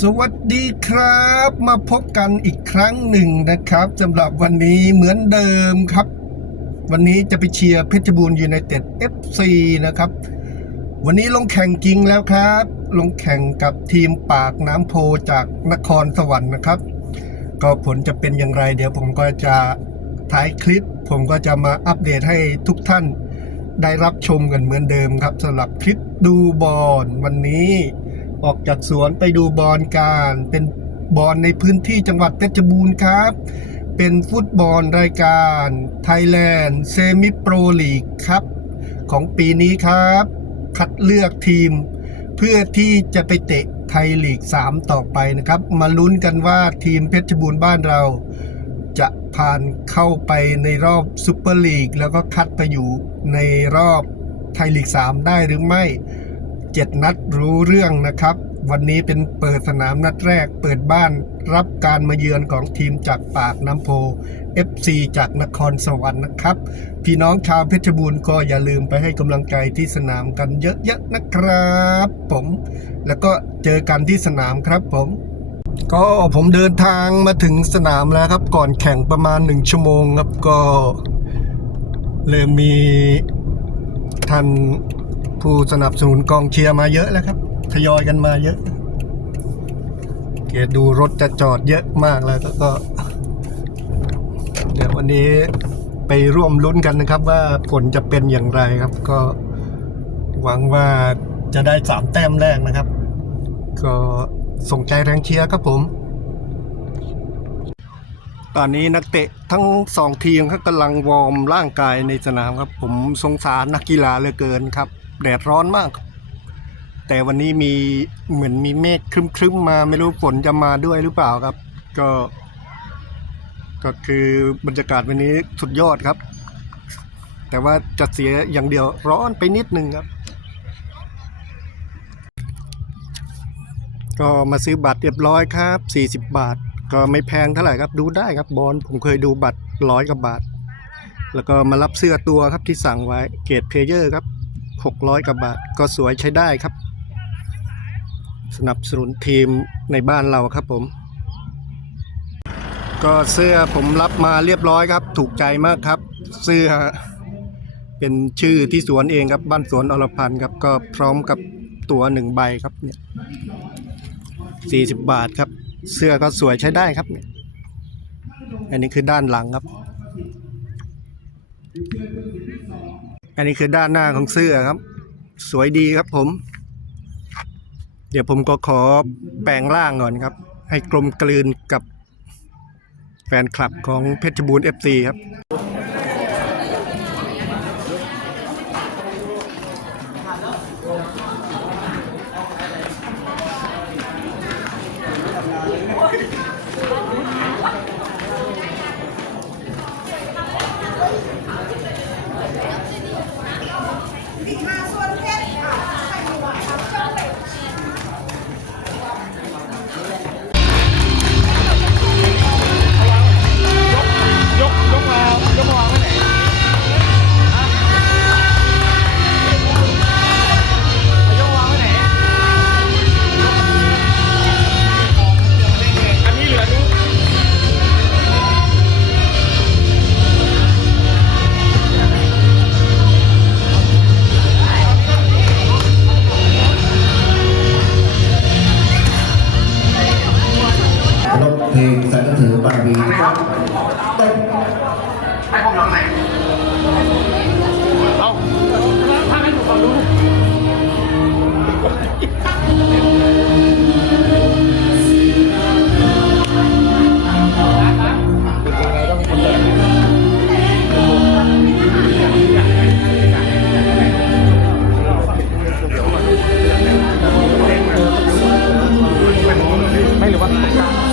สวัสดีครับ มาพบกันอีกครั้งหนึ่งนะครับสำหรับวันนี้เหมือนเดิมครับ วันนี้จะไปเชียร์เพชรบูรณ์ยูไนเต็ด FC นะครับ วันนี้ลงแข่งจริงแล้วครับ ลงแข่งกับทีมปากน้ำโพจากนครสวรรค์นะครับ ก็ผลจะเป็นอย่างไร เดี๋ยวผมก็จะท้ายคลิป ผมก็จะมาอัปเดตให้ทุกท่านได้รับชมกันเหมือนเดิมครับสำหรับคลิปดูบอลวันนี้ ออกจากสวนไปดูบอลการ เป็นบอลในพื้นที่จังหวัดเพชรบูรณ์ครับ เป็นฟุตบอลรายการ Thailand Semi Pro League ครับ ของปีนี้ครับ คัดเลือกทีม เพื่อที่จะไปเตะไทยลีก 3 ต่อไปนะครับ มาลุ้นกันว่าทีมเพชรบูรณ์บ้านเรา จะผ่านเข้าไปในรอบซูเปอร์ลีกแล้วก็คัดไปอยู่ในรอบไทยลีก 3 ได้หรือไม่ 7 นัดรู้เรื่องนะครับ วันนี้เป็นเปิดสนามนัดแรก เปิดบ้านรับการมาเยือนของทีมจากปากน้ำโพ FC จากนครสวรรค์นะครับ พี่น้องชาวเพชรบูรณ์ก็อย่าลืมไปให้กำลังใจที่สนามกันเยอะๆนะครับผม แล้วก็เจอกันที่สนามครับผมก็ผมเดินทางมาถึงสนามแล้วครับ ก่อนแข่งประมาณหนึ่งชั่วโมงครับก็ เริ่มมีท่าน ผู้สนับสนุนกองเชียร์มาเยอะแล้วครับ ทยอยกันมาเยอะ เกียรดูรถจะจอดเยอะมากแล้วก็ เดี๋ยววันนี้ไปร่วมลุ้นกันนะครับ ว่าผลจะเป็นอย่างไรครับ ก็หวังว่าจะได้สามแต้มแรกนะครับ ก็ส่งใจแรงเชียร์ครับผม ตอนนี้นักเตะทั้งสองทีมครับกำลังวอร์มร่างกายในสนามครับ ผมสงสารนักกีฬาเหลือเกินครับ แดดร้อนมาก แต่วันนี้มีเหมือนมีเมฆครึ้มๆมาไม่รู้ฝนจะมาด้วยหรือเปล่าครับ ก็ ก็คือบรรยากาศวันนี้สุดยอดครับ แต่ว่าจะเสียอย่างเดียวร้อนไปนิดนึงครับ ก็มาซื้อบัตรเรียบร้อยครับ 40 บาท ก็ไม่แพงเท่าไหร่ครับ ดูได้ครับบอลผมเคยดูบัตรร้อยกว่าบาทแล้วก็มารับเสื้อตัวครับที่สั่งไว้เกรดเพลเยอร์ครับ 600กว่าบาทก็สวยใช้ได้ครับ สนับสนุนทีมในบ้านเราครับผม ก็เสื้อผมรับมาเรียบร้อยครับ ถูกใจมากครับ เสื้อเป็นชื่อที่สวนเองครับบ้านสวนอรพันธ์ครับก็พร้อมกับตัวหนึ่งใบครับเนี่ยสี่สิบบาทครับ เสื้อก็สวยใช้ได้ครับเนี่ยอันนี้คือด้านหลังครับ อันนี้คือด้านหน้าของเสื้อครับ สวยดีครับผม เดี๋ยวผมก็ขอแปลงร่างก่อนครับ ให้กลมกลืนกับแฟนคลับของเพชรบูรณ์ FC ครับ สรรเสริญบารมีต้นให้ผมลองไหนเอาถ้าให้หนูฟังดูไม่หรือว่า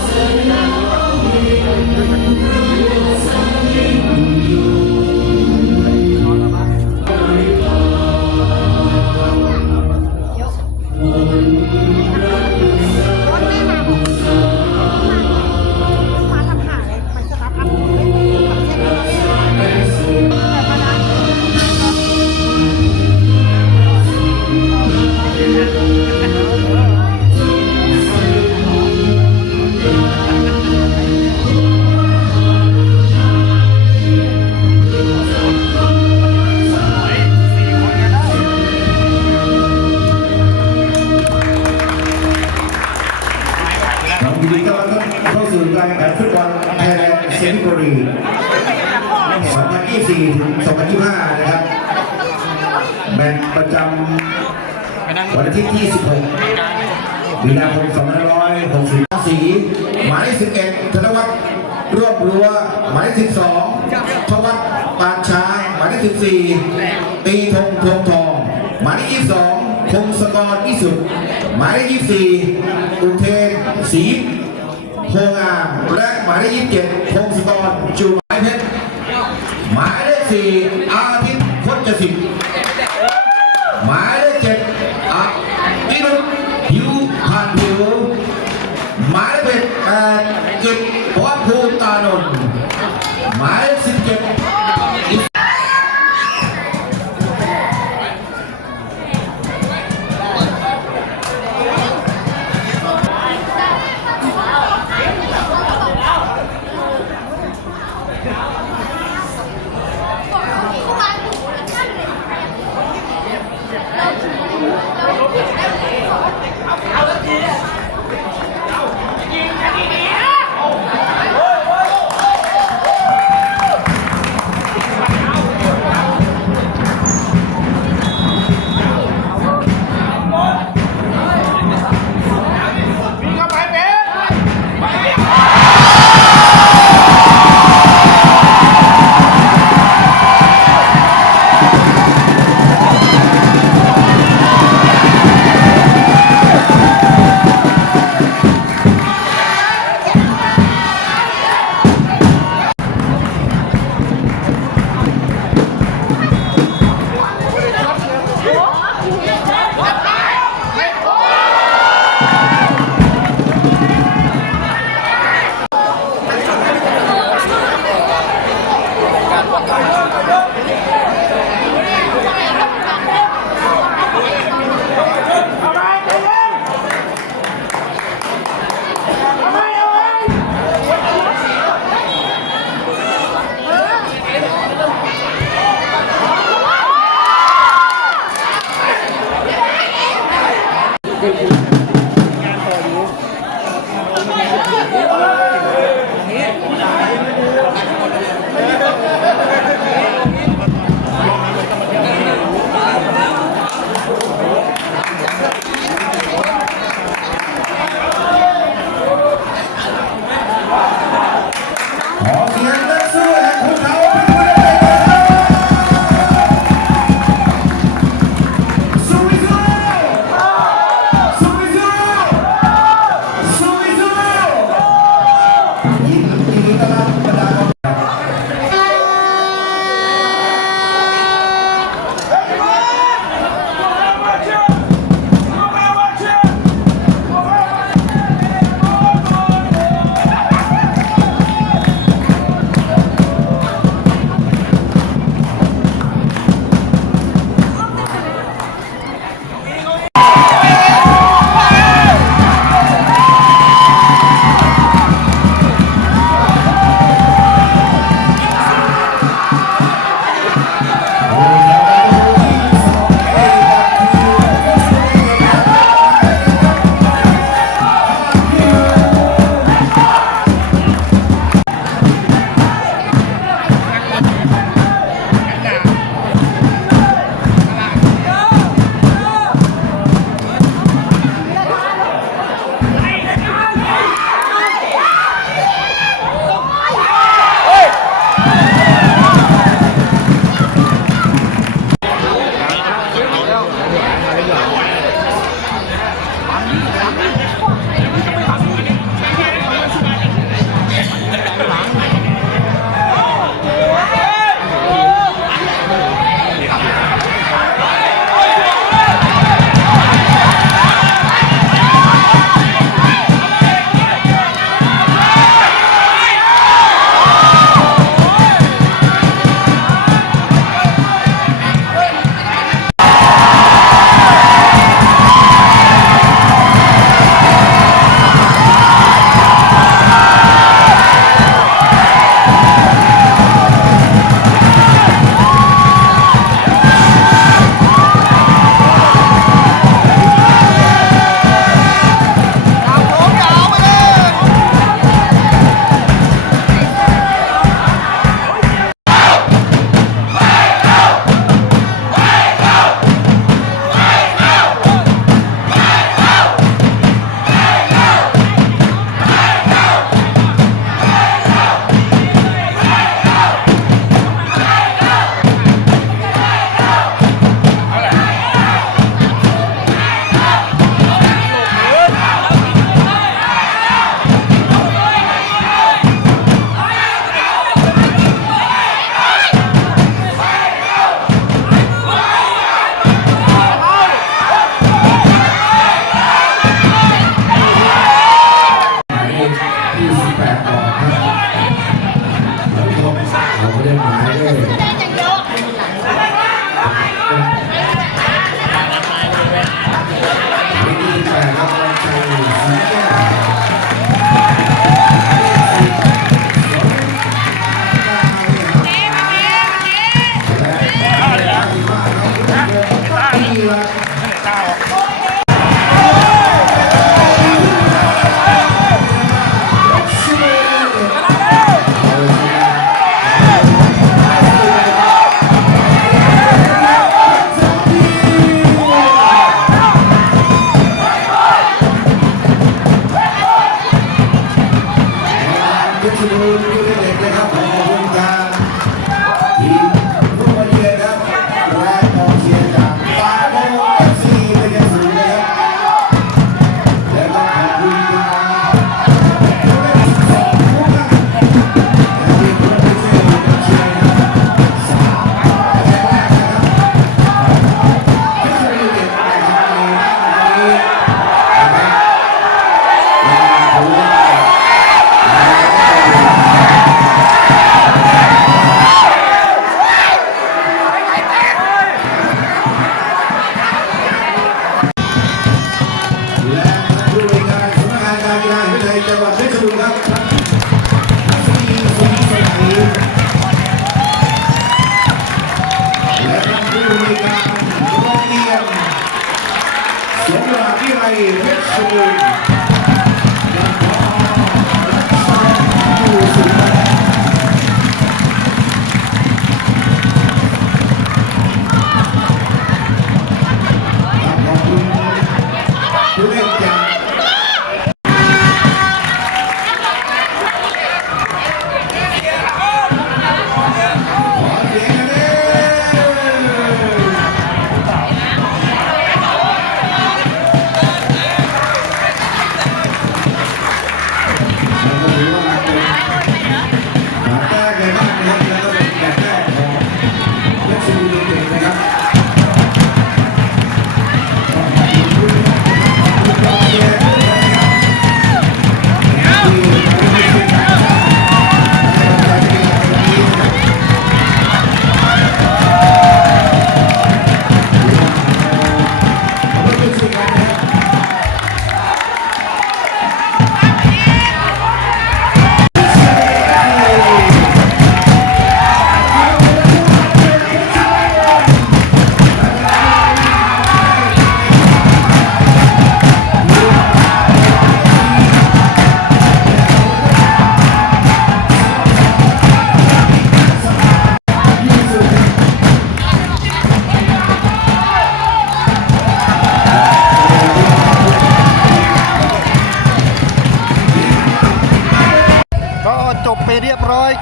ำวันอาทิตย์ที่16มีนาคม2560สีหมายเลข11ธนวัฒน์รวบรัวหมายเลข12ทวัฒน์ปานช้างหมายเลข14 ตีธงพวงทองหมายเลข22พงศกรอิสุทธิหมายเลข24อุเทนศรีโพงามและหมายเลข27พงศกรจูหมายเพชรหมายเลข4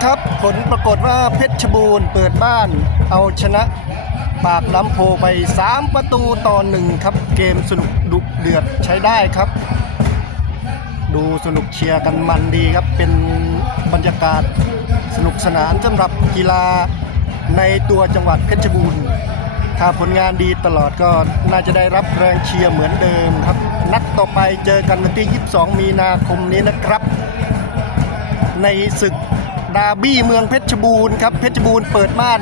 ครับ ผลปรากฏว่าเพชรบูรณ์เปิดบ้าน เอาชนะปากน้ำโพไป 3 ประตูต่อหนึ่งครับ เกมสนุกดุเดือดใช้ได้ครับ ดูสนุกเชียร์กันมันดีครับ เป็นบรรยากาศสนุกสนานสำหรับกีฬาในตัวจังหวัดเพชรบูรณ์ ถ้าผลงานดีตลอดก็น่าจะได้รับแรงเชียร์เหมือนเดิมครับ นัดต่อไปเจอกันวันที่ 22 มีนาคมนี้นะครับ ในศึก ดาบี้เมืองเพชรบูรณ์ครับเพชรบูรณ์เปิดม่าน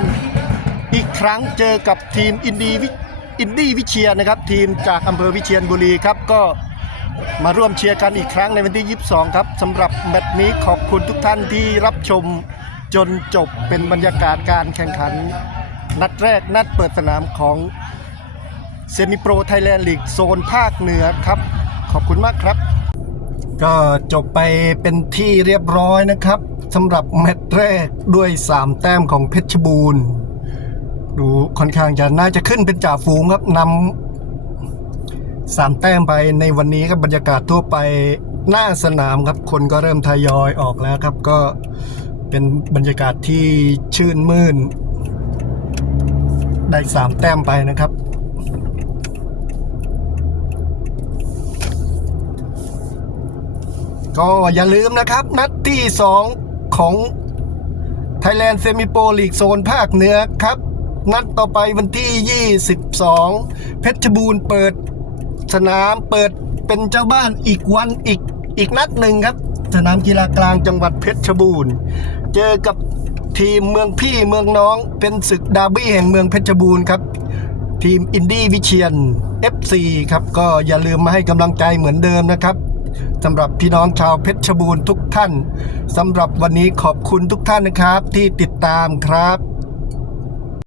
อีกครั้งเจอกับทีมอินดีวิอินดี้วิเชียรนะครับ ทีมจากอำเภอวิเชียรบุรีครับก็มาร่วมเชียร์กันอีกครั้งในวันที่ 22 ครับสำหรับแมตช์นี้ขอบคุณทุกท่านที่รับชมจนจบเป็นบรรยากาศการแข่งขัน นัดแรกนัดเปิดสนามของเซมิโปรไทยแลนด์ลีกโซนภาคเหนือครับ ขอบคุณมากครับ ก็จบไปเป็นที่เรียบร้อยนะครับ สำหรับแมตช์แรกด้วย 3 แต้มของเพชรบูรณ์ ดูค่อนข้างจะน่าจะขึ้นเป็นจ่าฝูงครับนำสามแต้มไปในวันนี้ครับบรรยากาศทั่วไปหน้าสนามครับคนก็เริ่มทยอยออกแล้วครับก็เป็นบรรยากาศที่ชื่นมื่น ได้สามแต้มไปนะครับก็อย่าลืมนะครับ นัดที่ 2 ของ Thailand Semi Pro League โซนภาคเหนือครับ นัดต่อไปวันที่ 22 เพชรบูรณ์เปิดสนามเปิดเป็นเจ้าบ้านอีกวันอีกอีกนัดหนึ่งครับ สนามกีฬากลางจังหวัดเพชรบูรณ์ เจอกับทีมเมืองพี่เมืองน้องเป็นศึกดาร์บี้แห่งเมืองเพชรบูรณ์ครับ ทีมอินดี้วิเชียน FC ครับ ก็อย่าลืมมาให้กำลังใจเหมือนเดิมนะครับ สำหรับพี่น้องชาวเพชรบูรณ์ทุกท่านสำหรับวันนี้ขอบคุณทุกท่านนะครับที่ติดตามครับ